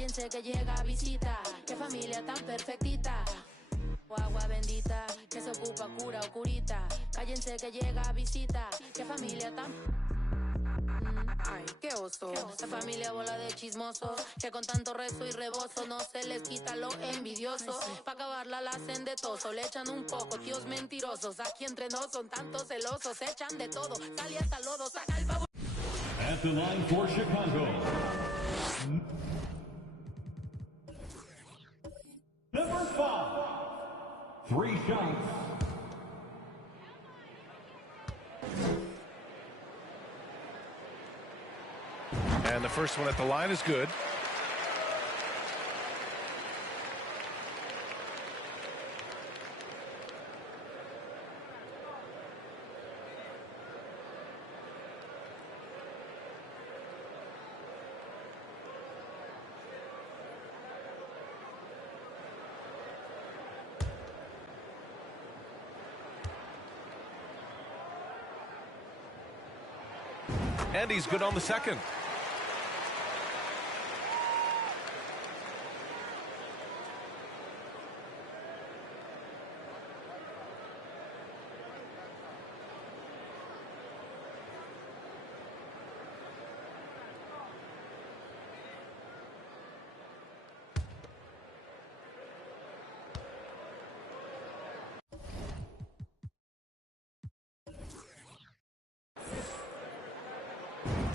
Cállense que llega visita, qué familia tan perfectita. Agua bendita, que se ocupa cura o curita. Cállense que llega visita, qué familia tan... Ay, qué oso. La familia bola de chismosos, que con tanto rezo y rebozo no se les quita lo envidioso. Pa' acabarla la hacen de toso, le echan un poco, tíos mentirosos. Aquí entre nos son tantos celosos, echan de todo, sale hasta lodo, saca el favor. At the line for Chicago, number 5, 3 shots. And the first one at the line is good. And he's good on the second.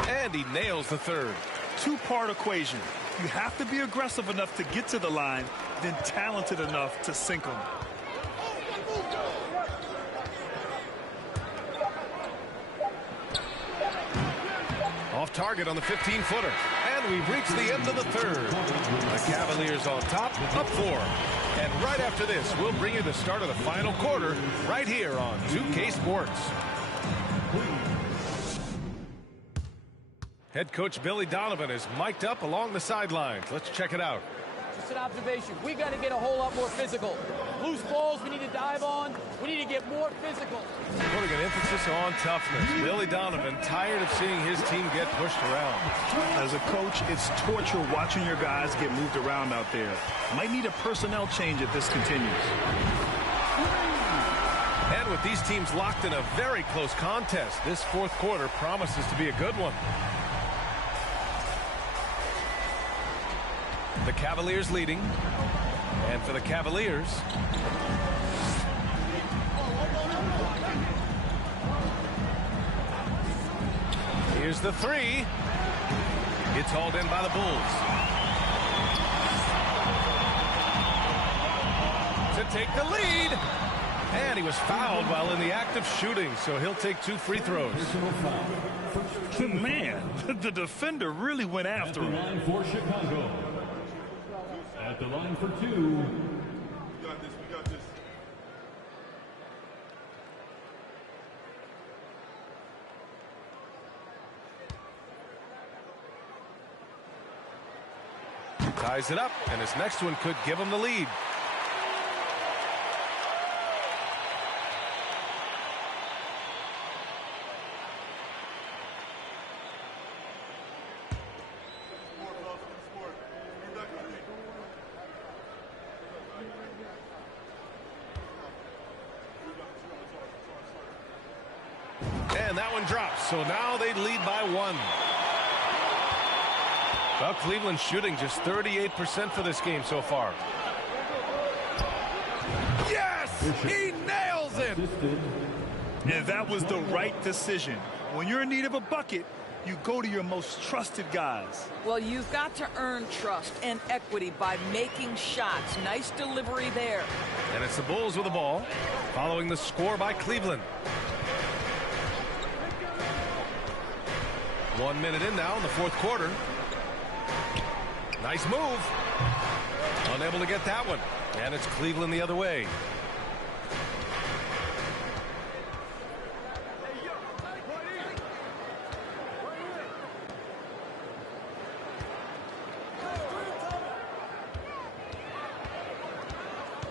And he nails the third. Two-part equation. You have to be aggressive enough to get to the line, then talented enough to sink them. Off target on the 15-footer. And we've reached the end of the third. The Cavaliers on top, up 4. And right after this, we'll bring you the start of the final quarter right here on 2K Sports. Head coach Billy Donovan is mic'd up along the sidelines. Let's check it out. Just an observation. We got to get a whole lot more physical. Loose balls we need to dive on. We need to get more physical. Putting an emphasis on toughness. Billy Donovan tired of seeing his team get pushed around. As a coach, it's torture watching your guys get moved around out there. Might need a personnel change if this continues. And with these teams locked in a very close contest, this fourth quarter promises to be a good one. The Cavaliers leading. And for the Cavaliers, here's the three. It's hauled in by the Bulls. To take the lead. And he was fouled while in the act of shooting, so he'll take 2 free throws. Man, the defender really went after him. Line for Chicago. At the line for 2. We got this, we got this. Ties it up, and his next one could give him the lead. And that one drops, so now they lead by 1. Well, Cleveland's shooting just 38% for this game so far. Yes! He nails it! And that was the right decision. When you're in need of a bucket, you go to your most trusted guys. Well, you've got to earn trust and equity by making shots. Nice delivery there. And it's the Bulls with the ball, following the score by Cleveland. 1 minute in now in the fourth quarter. Nice move. Unable to get that one. And it's Cleveland the other way.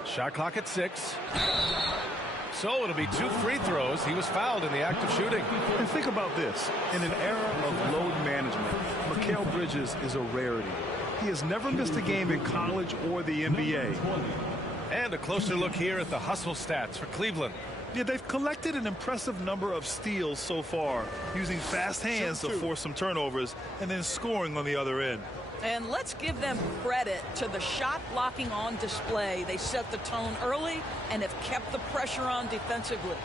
Shot clock at 6. So it'll be 2 free throws. He was fouled in the act of shooting. And think about this. In an era of load management, Mikal Bridges is a rarity. He has never missed a game in college or the NBA. And a closer look here at the hustle stats for Cleveland. Yeah, they've collected an impressive number of steals so far, using fast hands to force some turnovers and then scoring on the other end. And let's give them credit to the shot blocking on display. They set the tone early and have kept the pressure on defensively.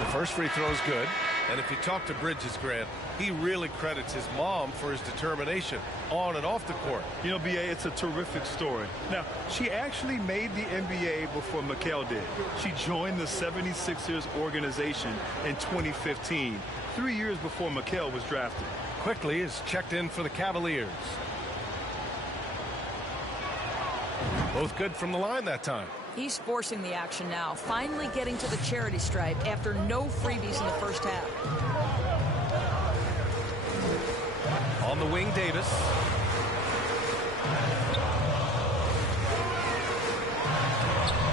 The first free throw is good. And if you talk to Bridges, Grant, he really credits his mom for his determination on and off the court. You know, B.A., it's a terrific story. Now, she actually made the NBA before Mikal did. She joined the 76ers organization in 2015, 3 years before Mikal was drafted. Quickly is checked in for the Cavaliers. Both good from the line that time. He's forcing the action now, finally getting to the charity stripe after no freebies in the first half. On the wing, Davis.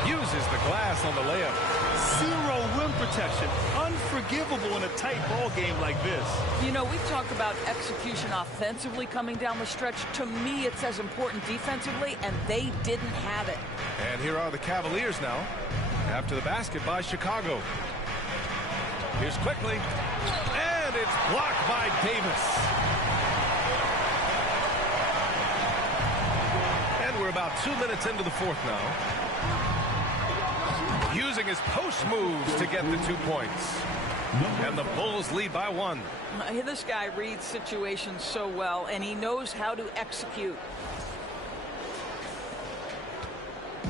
Uses the glass on the layup. Zero rim protection. Unforgivable in a tight ball game like this. You know, we've talked about execution offensively coming down the stretch. To me, it's as important defensively, and they didn't have it. And here are the Cavaliers now, after the basket by Chicago. Here's quickly, and it's blocked by Davis. And we're about 2 minutes into the fourth now. Using his post moves to get the 2 points. And the Bulls lead by 1. This guy reads situations so well, and he knows how to execute.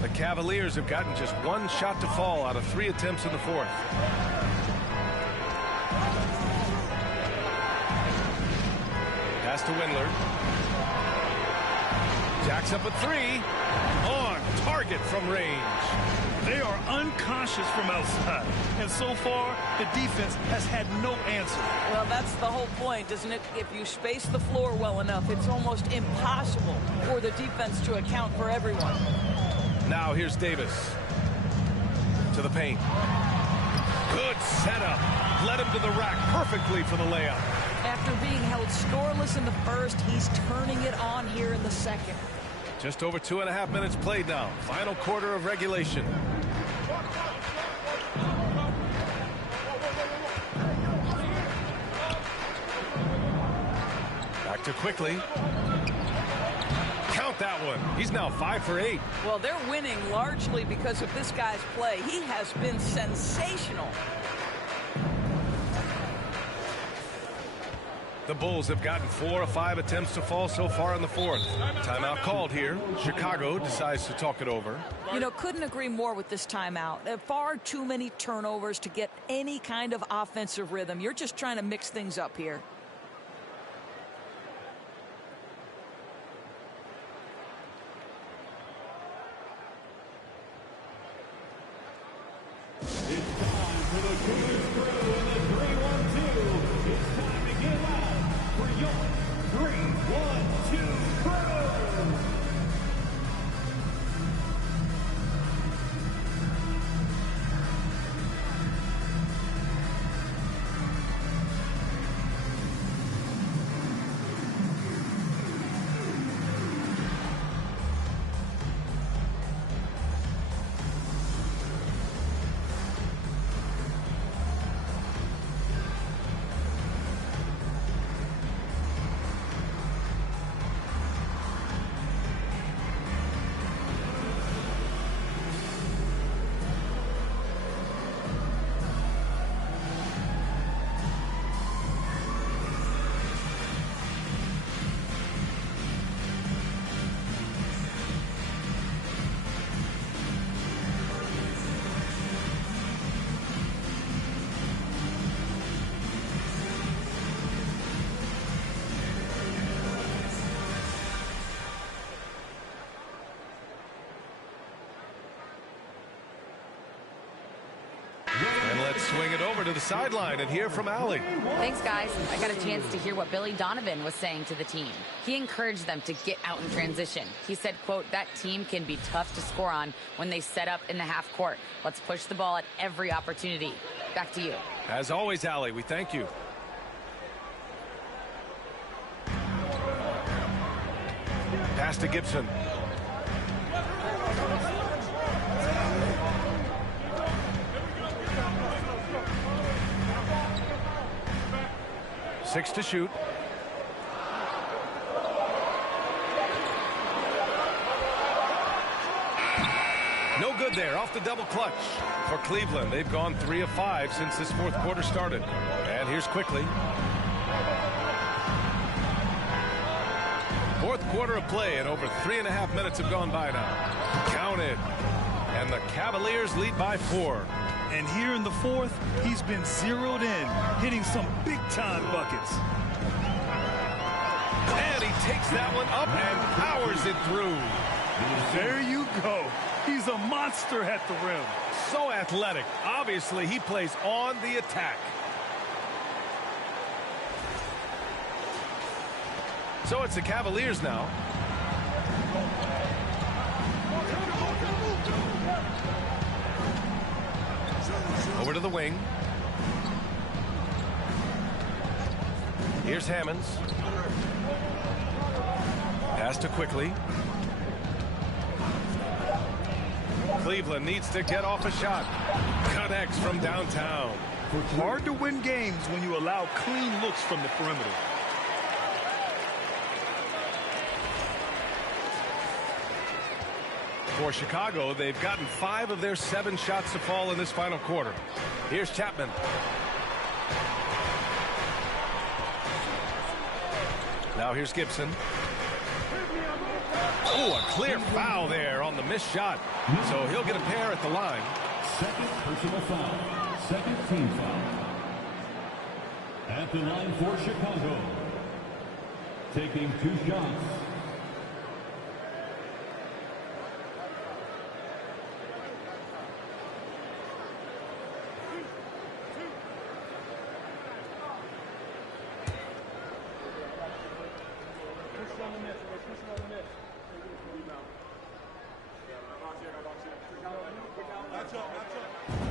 The Cavaliers have gotten just 1 shot to fall out of 3 attempts in the fourth. Pass to Windler. Jacks up a 3. On target from range. They are unconscious from outside, and so far the defense has had no answer. Well, that's the whole point, isn't it? If you space the floor well enough, it's almost impossible for the defense to account for everyone. Now here's Davis to the paint. Good setup. Led him to the rack perfectly for the layup. After being held scoreless in the first, he's turning it on here in the second. Just over 2.5 minutes played now. Final quarter of regulation. Back to quickly. Count that one. He's now 5 for 8. Well, they're winning largely because of this guy's play. He has been sensational. The Bulls have gotten 4 of 5 attempts to fall so far in the fourth. Timeout called here. Chicago decides to talk it over. You know, couldn't agree more with this timeout. There are far too many turnovers to get any kind of offensive rhythm. You're just trying to mix things up here. Swing it over to the sideline and hear from Allie. Thanks, guys. I got a chance to hear what Billy Donovan was saying to the team. He encouraged them to get out in transition. He said, quote, that team can be tough to score on when they set up in the half court. Let's push the ball at every opportunity. Back to you. As always, Allie, we thank you. Pass to Gibson. Six to shoot. No good there, off the double clutch. For Cleveland, they've gone 3 of 5 since this fourth quarter started. And here's quickly. Fourth quarter of play, and over 3.5 minutes have gone by now. Counted. And the Cavaliers lead by 4. And here in the fourth, he's been zeroed in, hitting some big-time buckets. And he takes that one up and powers it through. There you go. He's a monster at the rim. So athletic. Obviously, he plays on the attack. So it's the Cavaliers now. Over to the wing. Here's Hammonds. Pass to quickly. Cleveland needs to get off a shot. Connects from downtown. Hard to win games when you allow clean looks from the perimeter. For Chicago, they've gotten 5 of their 7 shots to fall in this final quarter. Here's Chapman. Now here's Gibson. Oh, a clear foul there on the missed shot. So he'll get a pair at the line. Second personal foul. Second team foul. At the line for Chicago. Taking 2 shots.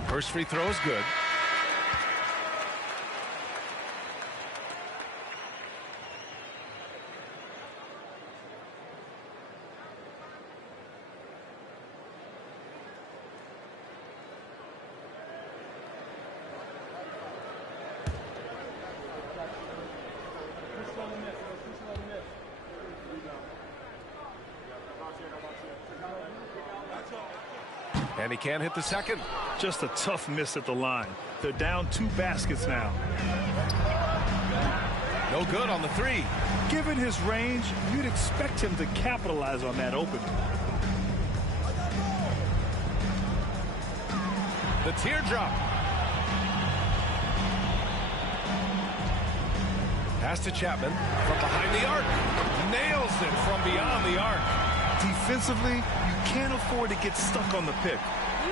First free throw is good. And he can't hit the second. Just a tough miss at the line. They're down 2 baskets now. No good on the 3. Given his range, you'd expect him to capitalize on that opening. The teardrop. Pass to Chapman from behind the arc. Nails it from beyond the arc. Defensively, you can't afford to get stuck on the pick.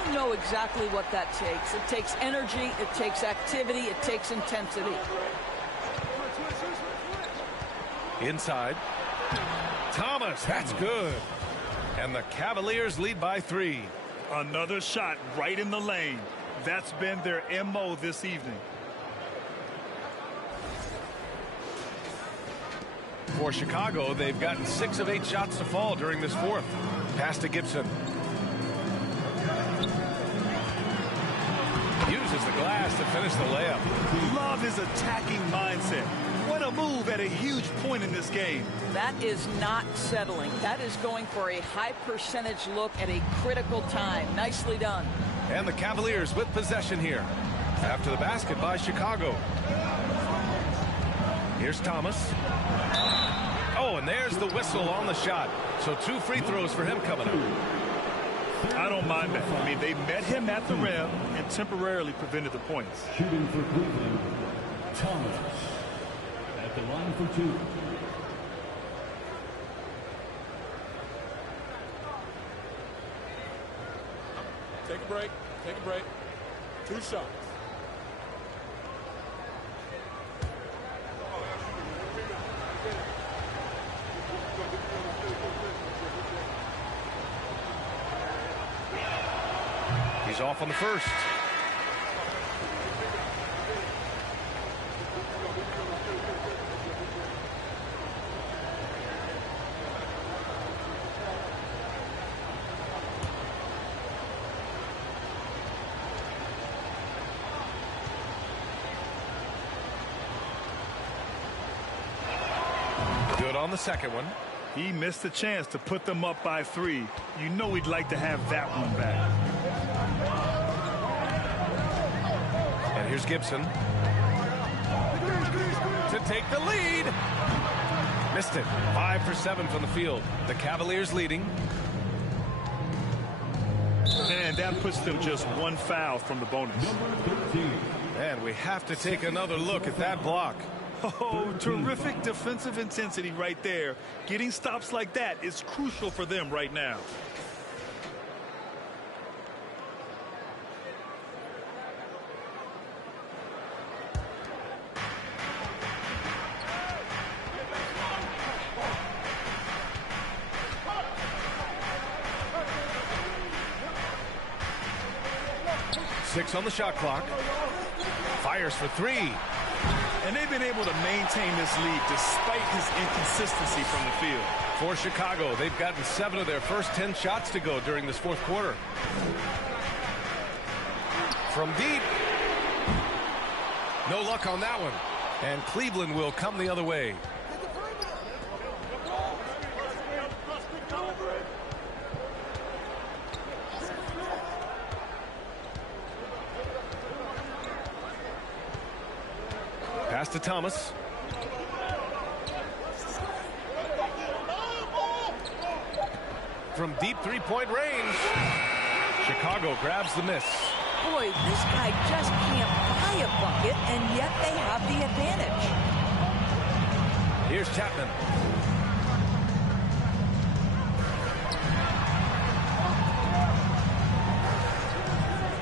You know exactly what that takes. It takes energy, it takes activity, it takes intensity. Inside. Thomas, that's good. And the Cavaliers lead by 3. Another shot right in the lane. That's been their MO this evening. For Chicago, they've gotten 6 of 8 shots to fall during this fourth. Pass to Gibson. Uses the glass to finish the layup. Love his attacking mindset. What a move at a huge point in this game. That is not settling. That is going for a high percentage look at a critical time. Nicely done. And the Cavaliers with possession here. After the basket by Chicago. Here's Thomas. Oh, and there's the whistle on the shot. So 2 free throws for him coming up. I don't mind that. I mean, they met him at the rim and temporarily prevented the points. Shooting for Cleveland, Thomas. At the line for 2. Take a break. Take a break. 2 shots. He's off on the first. on the second one. He missed a chance to put them up by 3. You know he'd like to have that one back. And here's Gibson to take the lead. Missed it. 5 for 7 from the field. The Cavaliers leading. And that puts them just 1 foul from the bonus. And we have to take another look at that block. Oh, terrific defensive intensity right there. Getting stops like that is crucial for them right now. Six on the shot clock. Fires for 3. And they've been able to maintain this lead despite his inconsistency from the field. For Chicago, they've gotten 7 of their first 10 shots to go during this fourth quarter. From deep. No luck on that one. And Cleveland will come the other way. Pass to Thomas. From deep three-point range. Chicago grabs the miss. Boy, this guy just can't buy a bucket, and yet they have the advantage. Here's Chapman.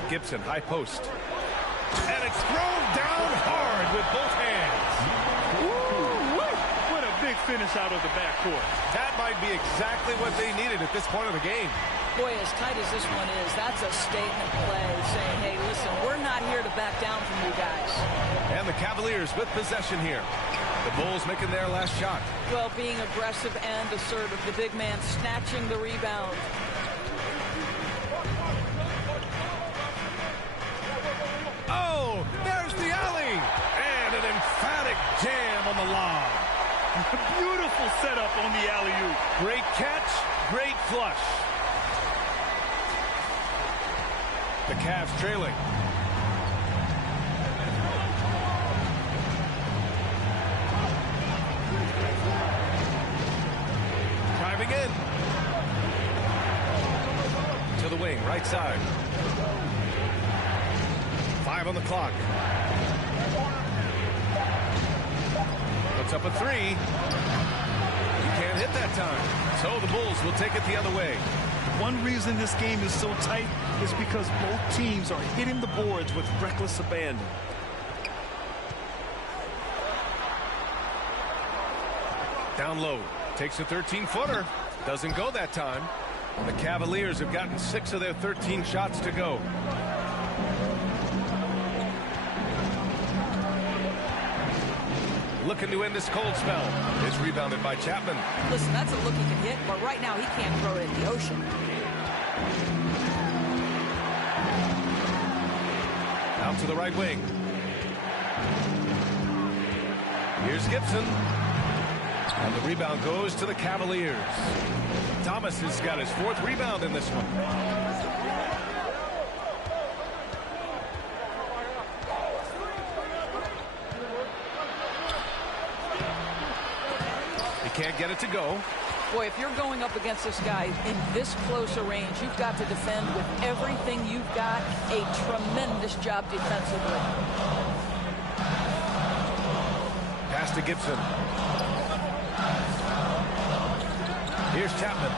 Gibson, high post. And it's thrown down hard with both hands. What a big finish out of the backcourt. That might be exactly what they needed at this point of the game. Boy, as tight as this one is, that's a statement play saying, hey, listen, we're not here to back down from you guys. And the Cavaliers with possession here. The Bulls making their last shot. Well, being aggressive and assertive, the big man snatching the rebound. Oh, there's the alley. And an emphatic jam on the lob. Beautiful setup on the alley-oop. Great catch, great flush. The Cavs trailing. Driving in. To the wing, right side. 5 on the clock. Puts up a 3. You can't hit that time. So the Bulls will take it the other way. One reason this game is so tight is because both teams are hitting the boards with reckless abandon. Down low. Takes a 13-footer. Doesn't go that time. The Cavaliers have gotten 6 of their 13 shots to go. Looking to end this cold spell. It's rebounded by Chapman. Listen, that's a look he can hit, but right now he can't throw it in the ocean. Out to the right wing. Here's Gibson. And the rebound goes to the Cavaliers. Thomas has got his 4th rebound in this one. Can't get it to go. Boy, if you're going up against this guy in this close a range, you've got to defend with everything you've got. A tremendous job defensively. Pass to Gibson. Here's Chapman.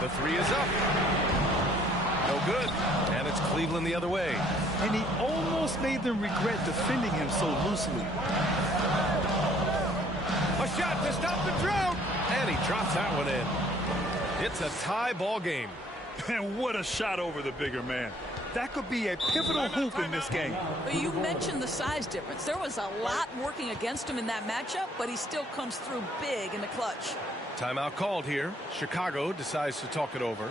The 3 is up. No good. And it's Cleveland the other way. And he almost made them regret defending him so loosely. A shot to stop the drought. And he drops that one in. It's a tie ball game. And what a shot over the bigger man. That could be a pivotal hoop in this game. You mentioned the size difference. There was a lot working against him in that matchup, but he still comes through big in the clutch. Timeout called here. Chicago decides to talk it over.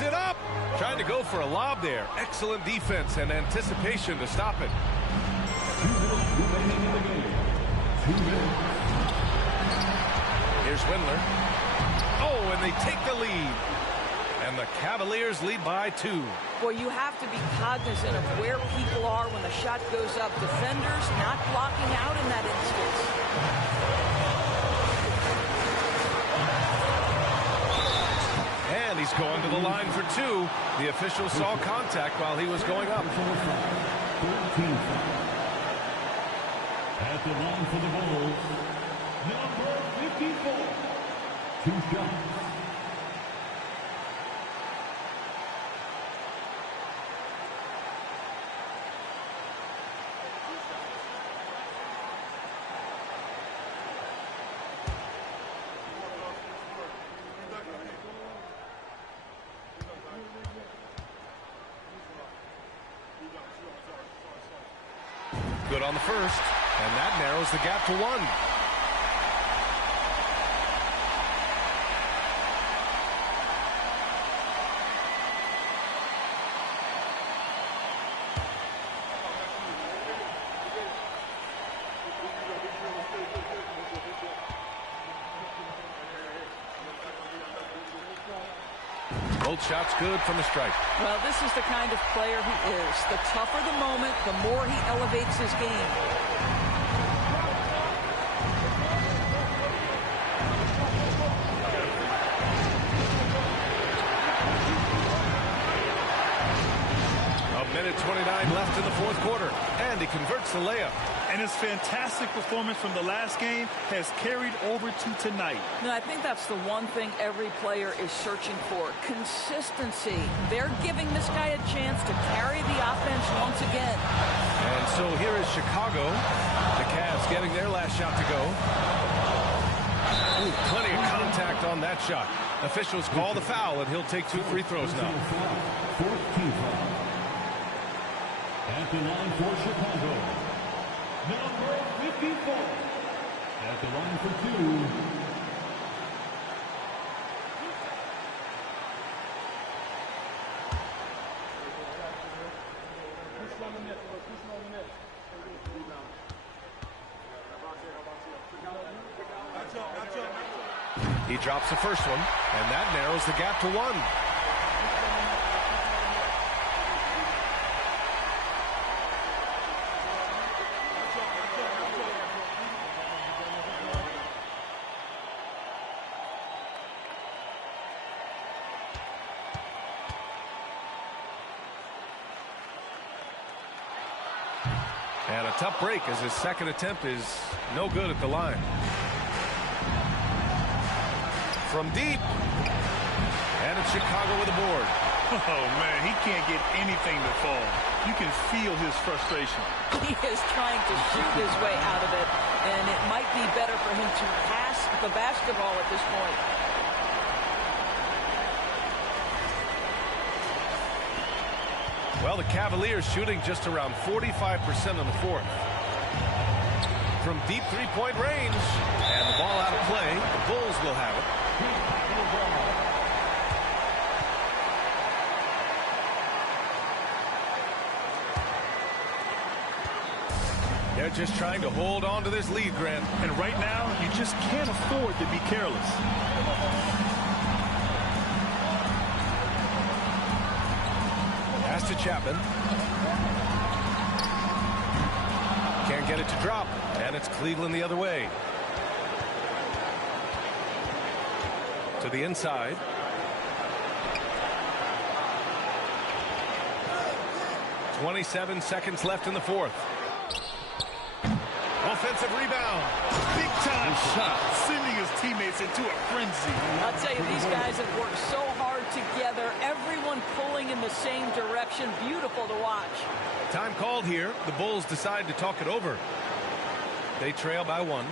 It up. Trying to go for a lob there. Excellent defense and anticipation to stop it. Here's Windler. Oh, and they take the lead. And the Cavaliers lead by 2. Boy, you have to be cognizant of where people are when the shot goes up. Defenders not blocking out in that instance. And he's going to the line for 2. The official saw contact while he was going up. At the line for the Bulls, number 54. 2 shots. Good on the first, and that narrows the gap to 1. Both shots good from the stripe. Well, this is the kind of player he is. The tougher the moment, the more he elevates his game. A minute 29 left in the 4th quarter, and he converts the layup. And his fantastic performance from the last game has carried over to tonight. No, I think that's the one thing every player is searching for. Consistency. They're giving this guy a chance to carry the offense once again. And so here is Chicago. The Cavs getting their last shot to go. Ooh, plenty of contact on that shot. Officials call the foul, and he'll take 2 free throws now. 14 foul. At the line for Chicago, number 54. At the line for 2. He drops the first one, and that narrows the gap to 1. And a tough break as his second attempt is no good at the line. From deep. And it's Chicago with a board. Oh, man, he can't get anything to fall. You can feel his frustration. He is trying to shoot his way out of it, and it might be better for him to pass the basketball at this point. Well, the Cavaliers shooting just around 45% in the 4th. From deep three-point range. And the ball out of play. The Bulls will have it. They're just trying to hold on to this lead, Grant. And right now, you just can't afford to be careless. Pass to Chapman. Can't get it to drop, and it's Cleveland the other way. To the inside. "27 seconds left in the fourth. Offensive rebound. Big time shot, sending his teammates into a frenzy. I'll tell you, these guys have worked so hard together, everyone pulling in the same direction. Beautiful to watch. Time called here. The Bulls decide to talk it over. They trail by 1.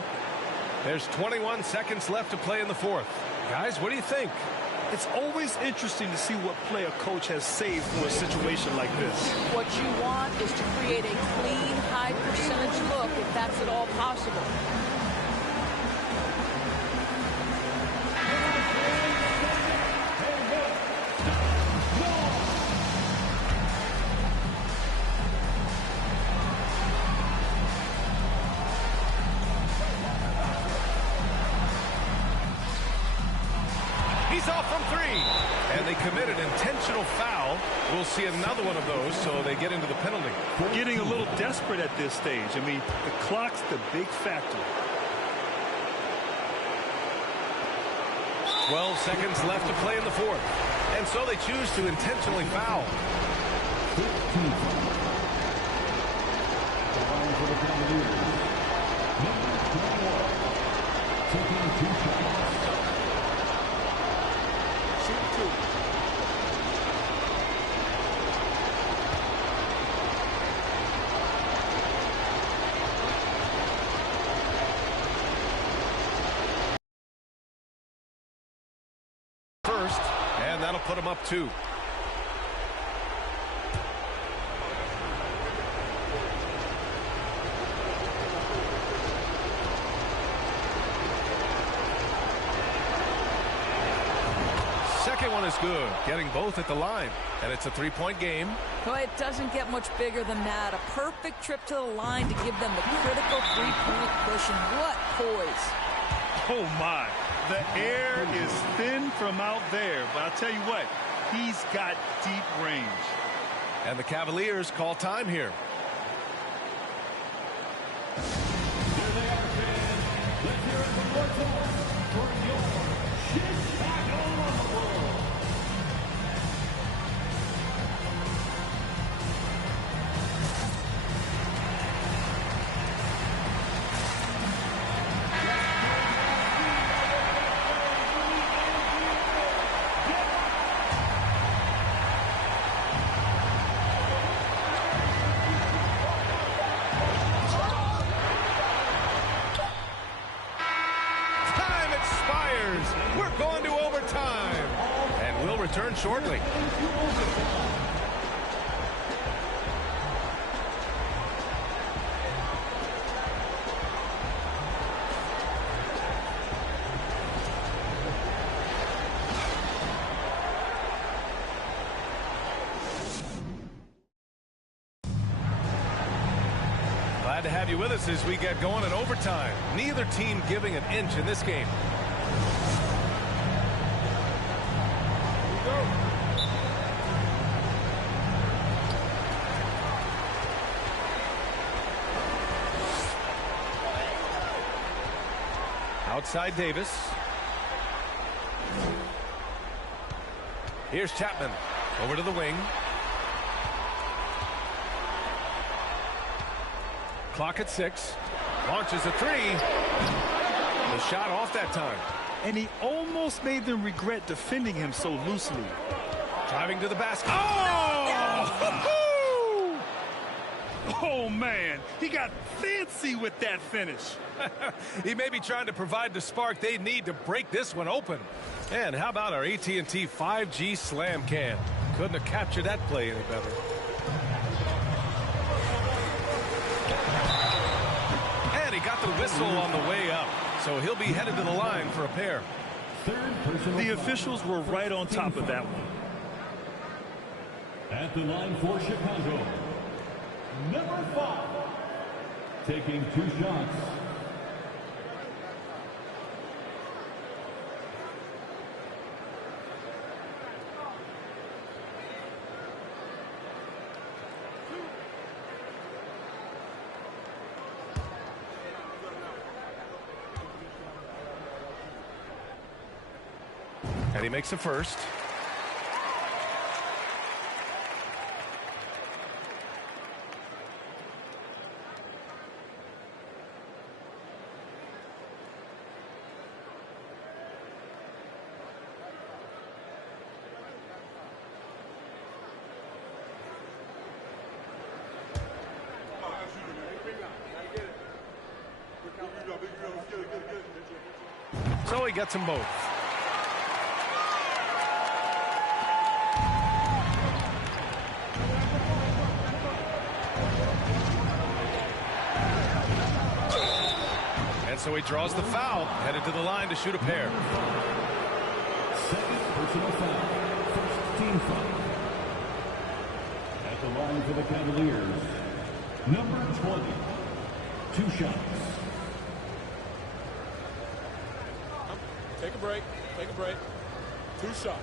There's 21 seconds left to play in the fourth. Guys, what do you think? It's always interesting to see what play a coach has saved for a situation like this. What you want is to create a clean, high percentage look if that's at all possible. He's off from 3. And they committed an intentional foul. We'll see another one of those, so they get into the penalty. Getting a little desperate at this stage. I mean, the clock's the big factor. 12 seconds left to play in the fourth. And so they choose to intentionally foul. First, and that'll put them up 2. Second one is good, getting both at the line, and it's a 3-point game. Well, it doesn't get much bigger than that. A perfect trip to the line to give them the critical 3-point push, and what poise. Oh, my. The air is thin from out there, but I'll tell you what, he's got deep range. And the Cavaliers call time here. Here they are, fans. Let's hear it one more time for your Chicago Bulls. We're going to overtime, and we'll return shortly. Glad to have you with us as we get going in overtime. Neither team giving an inch in this game. Outside Davis. Here's Chapman. Over to the wing. Clock at 6. Launches a 3. The shot off that time. And he almost made them regret defending him so loosely. Driving to the basket. Oh! Oh, man. He got fancy with that finish. He may be trying to provide the spark they need to break this one open. And how about our AT&T 5G Slam Cam? Couldn't have captured that play any better. And he got the whistle on the way up. So he'll be headed to the line for a pair. The officials were right on top of that one. At the line for Chicago, number 5, taking 2 shots. And he makes the first. So he gets them both. And so he draws the foul, headed to the line to shoot a pair. Second personal foul. First team foul. At the line for the Cavaliers, number 20. 2 shots. Take a break. Take a break. 2 shots.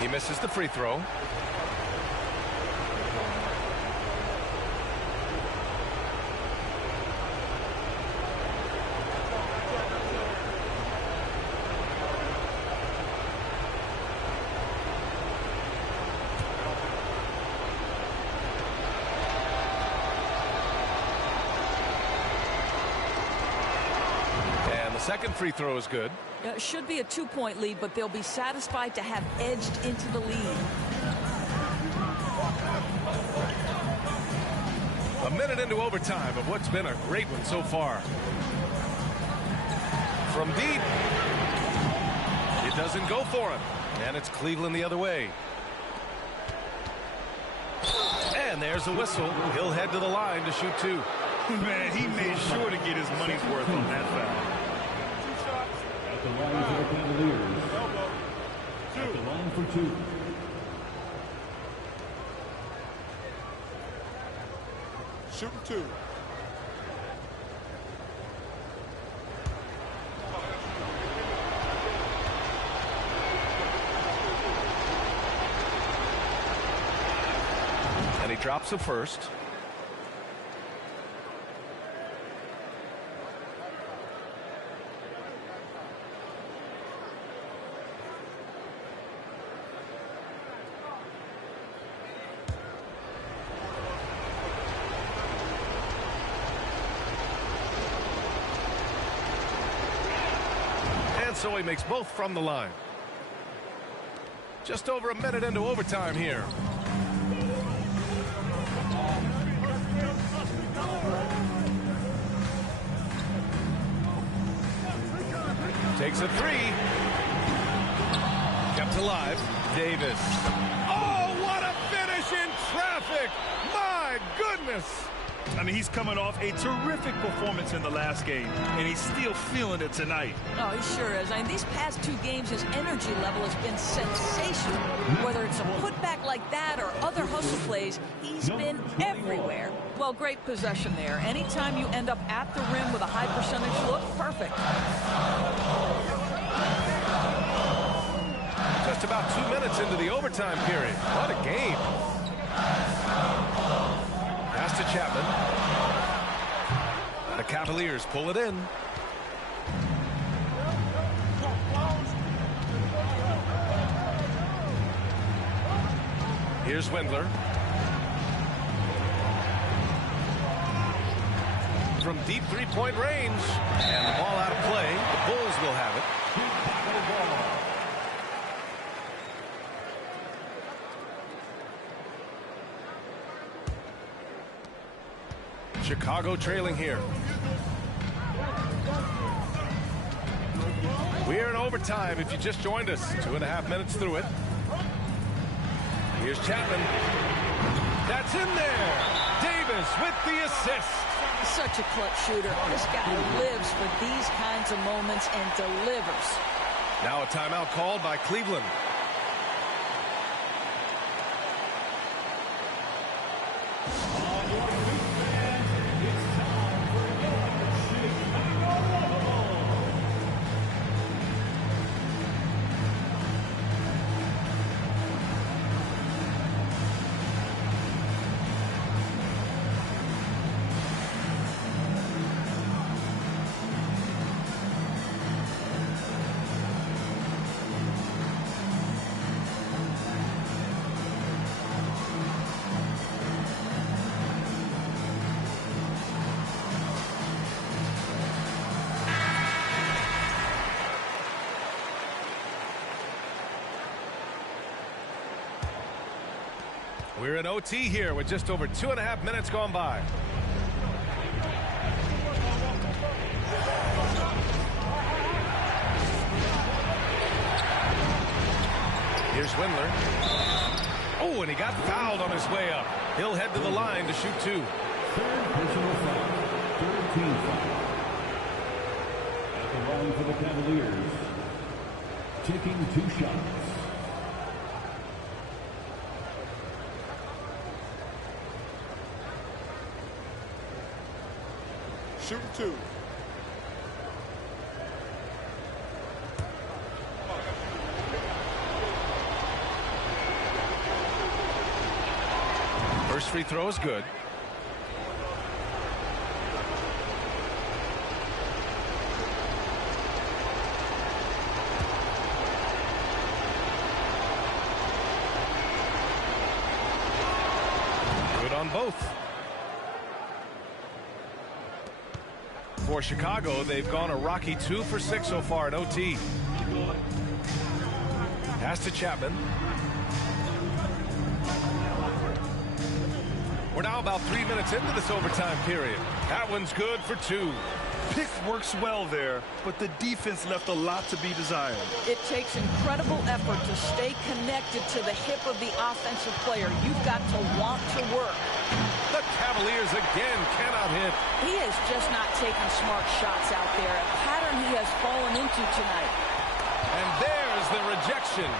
He misses the free throw. And the second free throw is good. It should be a 2-point lead, but they'll be satisfied to have edged into the lead. A minute into overtime of what's been a great one so far. From deep. It doesn't go for him. And it's Cleveland the other way. And there's the whistle. He'll head to the line to shoot 2. Man, he made sure to get his money's worth on that foul. At the line for the Cavaliers. At the line for 2. Shooting 2. And he drops the first. So he makes both from the line. Just over a minute into overtime here. Takes a 3. Kept alive. Davis. Oh, what a finish in traffic! My goodness! I mean, he's coming off a terrific performance in the last game, and he's still feeling it tonight. Oh, he sure is. I mean, these past 2 games, his energy level has been sensational. Whether it's a putback like that or other hustle plays, he's been everywhere. Well, great possession there. Anytime you end up at the rim with a high percentage look, perfect. Just about 2 minutes into the overtime period. What a game. Pass to Chapman. The Cavaliers pull it in. Here's Wendler. From deep 3-point range. And the ball out of play. The Bulls will have it. Chicago trailing here. We're in overtime if you just joined us. 2.5 minutes through it. Here's Chapman. That's in there. Davis with the assist. Such a clutch shooter. This guy lives for these kinds of moments and delivers. Now a timeout called by Cleveland. We're in OT here with just over 2.5 minutes gone by. Here's Windler. Oh, and he got fouled on his way up. He'll head to the line to shoot two. Third personal foul. Third team foul. At the line for the Cavaliers. Taking 2 shots. Shooting 2. First free throw is good. Good on both. For Chicago, they've gone a rocky 2 for 6 so far in OT. Pass to Chapman. We're now about 3 minutes into this overtime period. That one's good for 2. Pick works well there, but the defense left a lot to be desired. It takes incredible effort to stay connected to the hip of the offensive player. You've got to want to work. The Cavaliers again cannot hit. He is just not taking smart shots out there, a pattern he has fallen into tonight. And there's the rejection.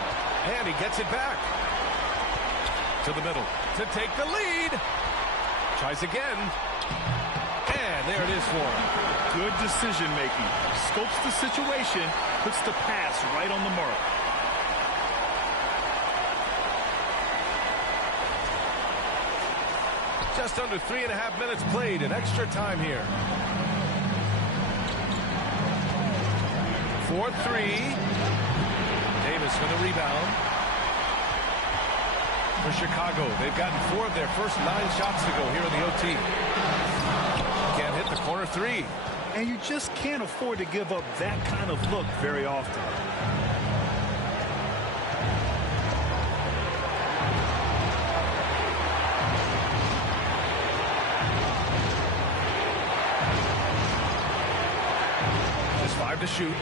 And he gets it back. To the middle to take the lead. Tries again. And there it is for him. Good decision making. Scopes the situation, puts the pass right on the mark. Just under 3.5 minutes played in extra time here. 4-3. Davis with a rebound. For Chicago, they've gotten 4 of their first 9 shots to go here in the OT. Can't hit the corner 3. And you just can't afford to give up that kind of look very often. Just 5 to shoot.